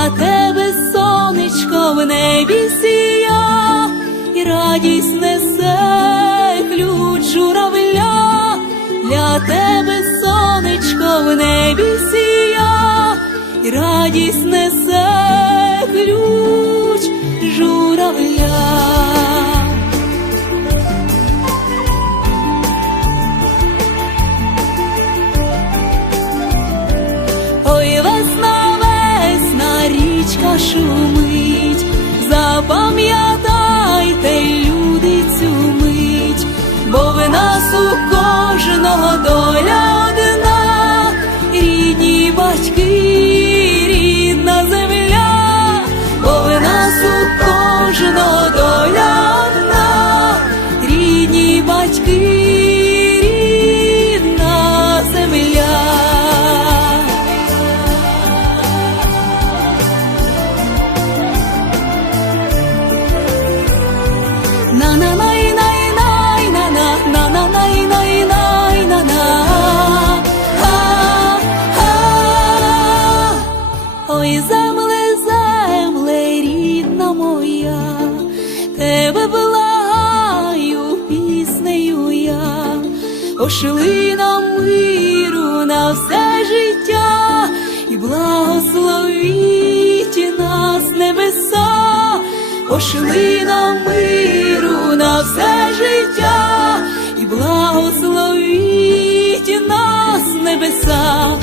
для тебе сонечко в небі сія, і радість несе ключ журавля, для тебе сонечко в небі сія, і радість несе ключ доля одна, рідні батьки, рідна земля, бо в нас у кожного доля одна, рідні батьки, рідна земля. На на най моя, тебе благаю піснею я, пошли нам миру на все життя і благословіть нас небеса, пошли нам миру на все життя і благословіть нас небеса,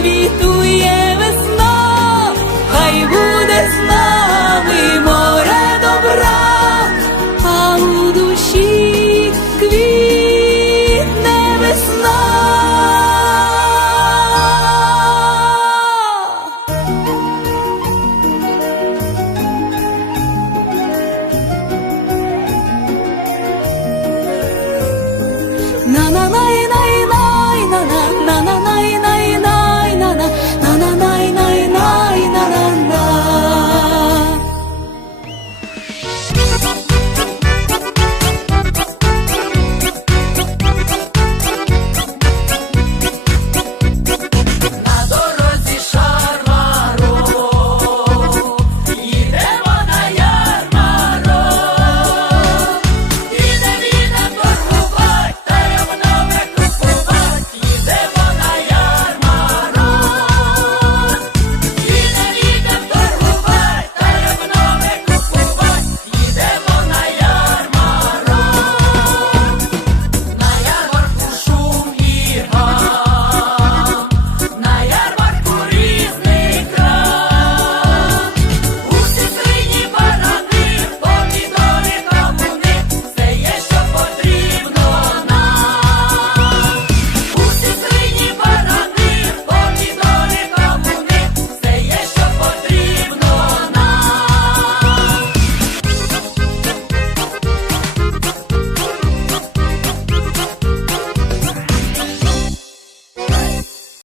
grito